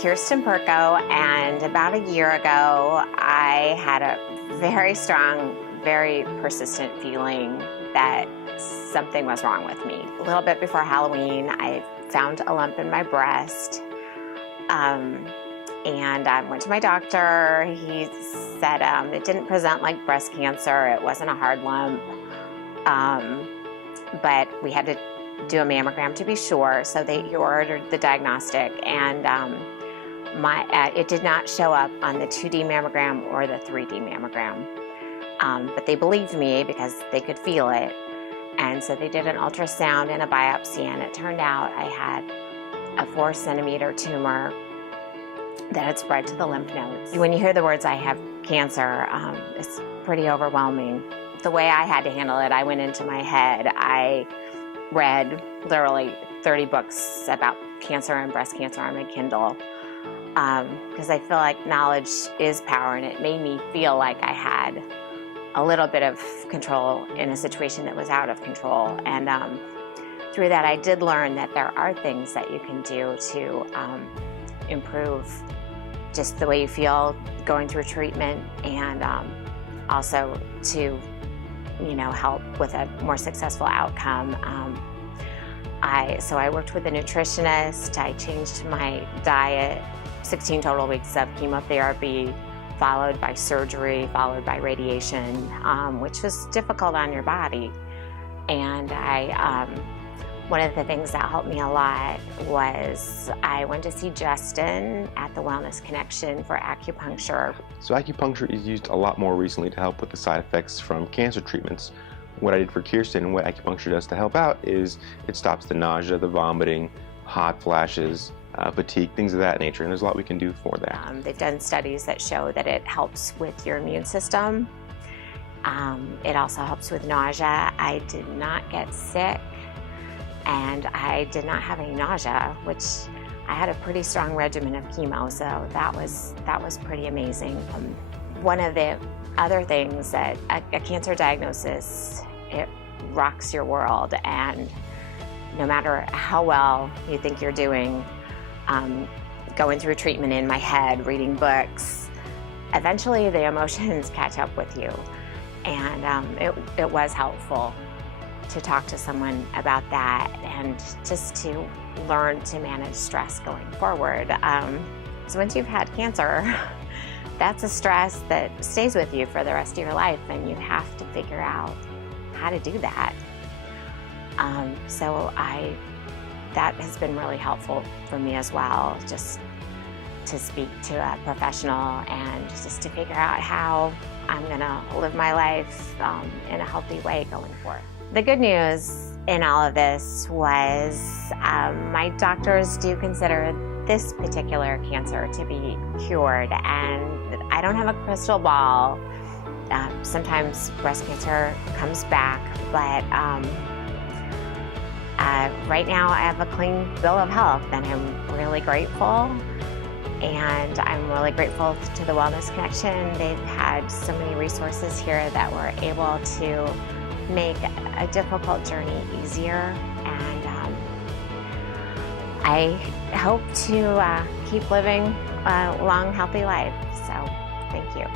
Kirsten Perko, and about a year ago, I had a very strong, very persistent feeling that something was wrong with me. A little bit before Halloween, I found a lump in my breast, and I went to my doctor. He said it didn't present like breast cancer. It wasn't a hard lump, but we had to do a mammogram to be sure. So he ordered the diagnostic, and it did not show up on the 2D mammogram or the 3D mammogram. But they believed me because they could feel it. And so they did an ultrasound and a biopsy, and it turned out I had a 4-centimeter tumor that had spread to the lymph nodes. When you hear the words, "I have cancer," it's pretty overwhelming. The way I had to handle it, I went into my head. I read literally 30 books about cancer and breast cancer on my Kindle, because I feel like knowledge is power, and it made me feel like I had a little bit of control in a situation that was out of control. And through that, I did learn that there are things that you can do to improve just the way you feel going through treatment, and also to help with a more successful outcome. So I worked with a nutritionist. I changed my diet, 16 total weeks of chemotherapy, followed by surgery, followed by radiation, which was difficult on your body. And one of the things that helped me a lot was I went to see Justin at the Wellness Connection for acupuncture. So acupuncture is used a lot more recently to help with the side effects from cancer treatments. What I did for Kirsten and what acupuncture does to help out is it stops the nausea, the vomiting, hot flashes, fatigue, things of that nature, and there's a lot we can do for that. They've done studies that show that it helps with your immune system. It also helps with nausea. I did not get sick, and I did not have any nausea, which I had a pretty strong regimen of chemo, so that was pretty amazing. One of the other things that a cancer diagnosis, it rocks your world, and no matter how well you think you're doing, going through treatment in my head, reading books, eventually the emotions catch up with you. And it was helpful to talk to someone about that, and just to learn to manage stress going forward. So once you've had cancer, that's a stress that stays with you for the rest of your life, and you have to figure out how to do that. That has been really helpful for me as well, just to speak to a professional and just to figure out how I'm gonna live my life in a healthy way going forward. The good news in all of this was my doctors do consider this particular cancer to be cured, and I don't have a crystal ball. Sometimes breast cancer comes back, but right now I have a clean bill of health, and I'm really grateful. And I'm really grateful to the Wellness Connection. They've had so many resources here that were able to make a difficult journey easier. And I hope to keep living a long, healthy life. So thank you.